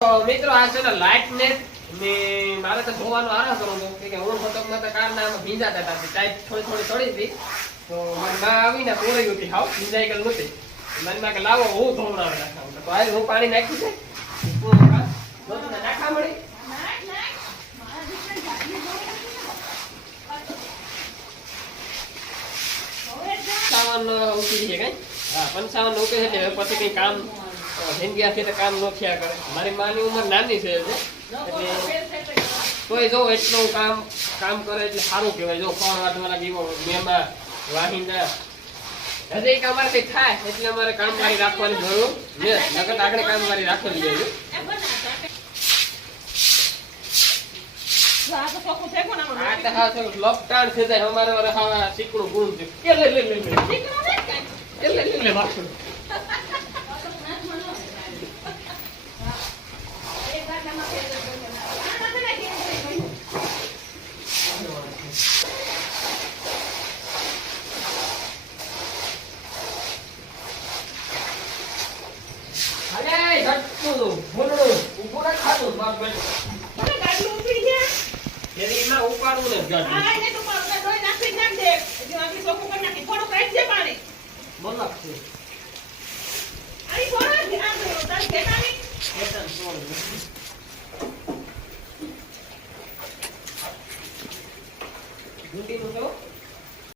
મિત્રો આ છે ને લાઈટ ને મારે તો ધોવાનો આરામ કરવાનો કે હું ફટકમાં તો કારના ભીંજાતા હતા ટાઈટ થોડી ચડી હતી તો મારી માં આવીને કોરી હતી હાવ ભીંજાઈ ગયેલ નહોતી મારી માં કે લાવો હું ધોવડાવે નાખાવું તો આ હું પાણી નાખ્યું છે નાખા મળી પંચાવન ઉકી છે કઈ હા 55 ઉકે છે એટલે પછી કઈ કામ જિંદગી તો કામ ન થયા કરે મારી માની ઉંમર નાની છે એટલે તોય જો એટલું કામ કરે એટલે સારું કહેવાય જો ફોન વાટવા લાગી મેમાં વાહિંદા હજી એક અમારે કઈ થાય એટલે અમારે કામવાળી રાખવાની જરૂર ને નકર આગળ કામવાળી રાખેલી જોઈએ આ તો હા છે લોકડાઉન થઈ જાય અમારે વારે હા ચીકણું ગુણ છે કે લે વાસણ ઉપાડવું ને બોલા છે ગુંડી નું